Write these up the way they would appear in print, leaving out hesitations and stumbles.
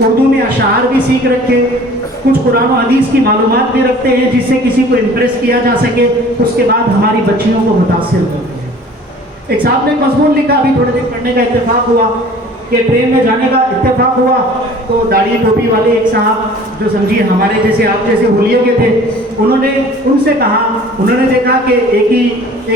اردو میں اشعار بھی سیکھ رکھے, کچھ قرآن و حدیث کی معلومات بھی رکھتے ہیں جس سے کسی کو امپریس کیا جا سکے, اس کے بعد ہماری بچیوں کو متاثر کرتے ہیں. ایک صاحب نے مضمون لکھا, ابھی تھوڑے دن پڑھنے کا اتفاق ہوا کہ ٹرین میں جانے کا اتفاق ہوا, تو داڑھی ٹوپی والے ایک صاحب جو سمجھیے ہمارے جیسے آپ جیسے ہولیے کے تھے, انہوں نے ان سے کہا, انہوں نے دیکھا کہ ایک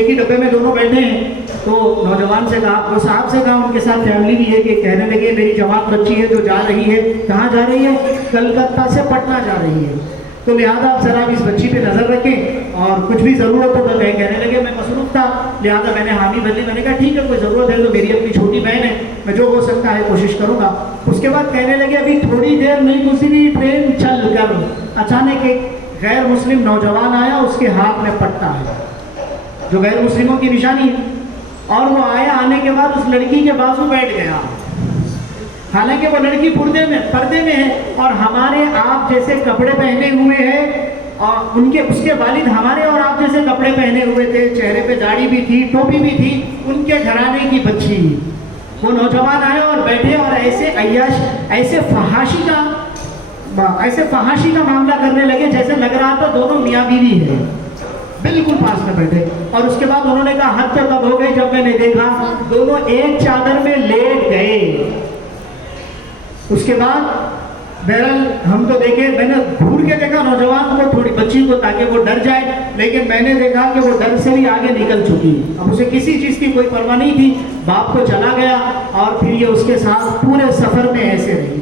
ہی ڈبے میں دونوں بیٹھے ہیں, تو نوجوان سے کہا, وہ صاحب سے کہا, ان کے ساتھ فیملی بھی ہے, کہ کہنے لگے میری جماعت بچی ہے جو جا رہی ہے, کہاں جا رہی ہے, کلکتہ سے پٹنہ جا رہی ہے, تو لہٰذا آپ ذرا اس بچی پہ نظر رکھیں اور کچھ بھی ضرورت ہو تو کہنے لگے میں مصروف تھا, لہٰذا میں نے حامی بدلی, میں نے کہا ٹھیک ہے کوئی ضرورت ہے تو میری اپنی چھوٹی بہن ہے, میں جو ہو سکتا ہے کوشش کروں گا. اس کے بعد کہنے لگے ابھی تھوڑی دیر نہیں گزری ٹرین چل کر اچانک ایک غیر مسلم نوجوان آیا, اس کے ہاتھ میں پٹا ہے جو غیر مسلموں کی نشانی ہے, اور وہ آیا, آنے کے بعد اس لڑکی کے بازو بیٹھ گیا, حالانکہ وہ لڑکی پردے میں ہے اور ہمارے آپ جیسے کپڑے پہنے ہوئے ہیں, اور اس کے والد ہمارے اور آپ جیسے کپڑے پہنے ہوئے تھے, چہرے پہ داڑھی بھی تھی, ٹوپی بھی تھی, ان کے گھرانے کی بچی. وہ نوجوان آئے اور بیٹھے اور ایسے فحاشی کا معاملہ کرنے لگے جیسے لگ رہا تھا دونوں میاں بیوی ہے, بالکل پاس میں بیٹھے. اور اس کے بعد انہوں نے کہا حد تو تب ہو گئی جب میں نے دیکھا دونوں ایک چادر میں لیٹ گئے. اس کے بعد بہرحال ہم تو دیکھے, میں نے گھور کے دیکھا نوجوان کو, تھوڑی بچی کو, تاکہ وہ ڈر جائے, لیکن میں نے دیکھا کہ وہ ڈر سے بھی آگے نکل چکی, اب اسے کسی چیز کی کوئی پرواہ نہیں تھی. باپ کو چلا گیا اور پھر یہ اس کے ساتھ پورے سفر میں ایسے رہی.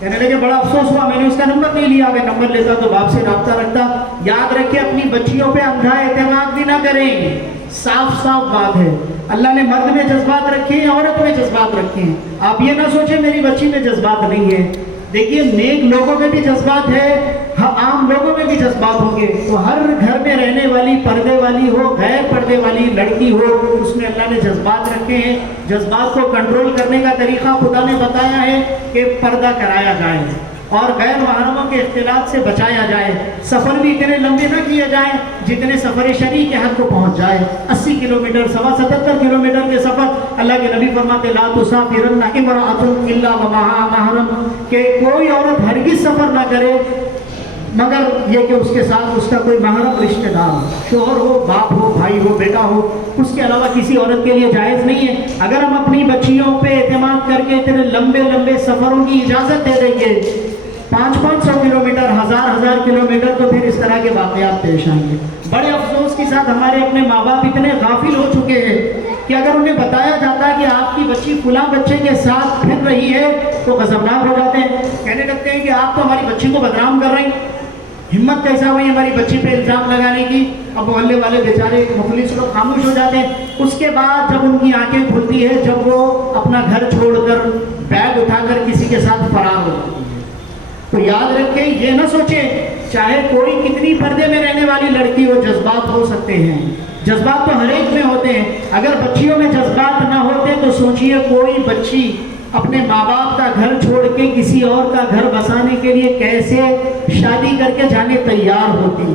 کہنے لگے بڑا افسوس ہوا, میں نے اس کا نمبر نہیں لیا, اگر نمبر لیتا تو باپ سے رابطہ رکھتا. یاد رکھیں اپنی بچیوں پہ اندھا اعتماد بھی نہ کریں, صاف بات ہے. اللہ نے مرد میں جذبات رکھے ہیں, عورت میں جذبات رکھے ہیں. آپ یہ نہ سوچیں میری بچی میں جذبات نہیں ہے. دیکھیے نیک لوگوں میں بھی جذبات ہے, عام لوگوں میں بھی جذبات ہوں گے. تو ہر گھر میں رہنے والی, پردے والی ہو, غیر پردے والی لڑکی ہو, اس میں اللہ نے جذبات رکھے ہیں. جذبات کو کنٹرول کرنے کا طریقہ خدا نے بتایا ہے کہ پردہ کرایا جائے اور غیر محرموں کے اختلاط سے بچایا جائے. سفر بھی اتنے لمبے نہ کیے جائیں جتنے سفر شرعی کے حد کو پہنچ جائے. 80 کلومیٹر, 77 کلومیٹر کے سفر, اللہ کے نبی فرماتے لا تسافرن امرأۃ الا ومعها محرم, کہ کوئی عورت ہرگز سفر نہ کرے مگر یہ کہ اس کے ساتھ اس کا کوئی محرم رشتہ دار, شوہر ہو, باپ ہو, بھائی ہو, بیٹا ہو, اس کے علاوہ کسی عورت کے لیے جائز نہیں ہے. اگر ہم اپنی بچیوں پہ اعتماد کر کے اتنے لمبے سفروں کی اجازت دے دیں گے, 500 کلومیٹر, 1000 کلومیٹر, تو پھر اس طرح کے واقعات پیش آئیں گے. بڑے افسوس کے ساتھ ہمارے اپنے ماں باپ اتنے غافل ہو چکے ہیں کہ اگر انہیں بتایا جاتا کہ آپ کی بچی فلاں بچے کے ساتھ پھر رہی ہے تو غضبناک ہو جاتے ہیں, کہنے لگتے ہیں کہ آپ تو ہماری بچی کو بدنام کر رہے ہیں, ہمت کیسا ہوئی ہماری بچی پہ الزام لگانے کی. اب محلے والے بیچارے مخلص لوگ خاموش ہو جاتے ہیں. اس کے بعد جب ان کی آنکھیں کھلتی ہے, جب وہ اپنا گھر چھوڑ کر بیگ اٹھا کر کسی کے ساتھ فرار ہو جاتی ہے, تو یاد رکھیں یہ نہ سوچیں چاہے کوئی کتنی پردے میں رہنے والی لڑکی ہو, جذبات ہو سکتے ہیں. جذبات تو ہر ایک میں ہوتے ہیں. اگر بچیوں میں جذبات نہ ہوتے تو سوچئے کوئی بچی اپنے ماں باپ کا گھر چھوڑ کے کسی اور کا گھر بسانے کے لیے کیسے شادی کر کے جانے تیار ہوتی.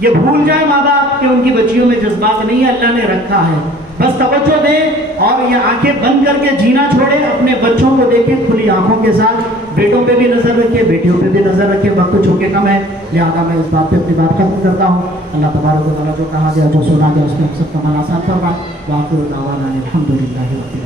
یہ بھول جائے ماں باپ کہ ان کی بچیوں میں جذبات نہیں ہے, اللہ نے رکھا ہے. بس توجہ دیں اور یہ آنکھیں بند کر کے جینا چھوڑیں, اپنے بچوں کو دیکھیں کھلی آنکھوں کے ساتھ. بیٹوں پہ بھی نظر رکھیں, بیٹیوں پہ بھی نظر رکھیں. وقت چونکہ کم ہے لہٰذا میں اس بات پہ اپنی بات ختم کرتا ہوں. اللہ تبارک و تعالیٰ جو کہا گیا جو سنا گیا اس میں سب کا من آسان فرمائے. باقی دعوانا الحمدللہ.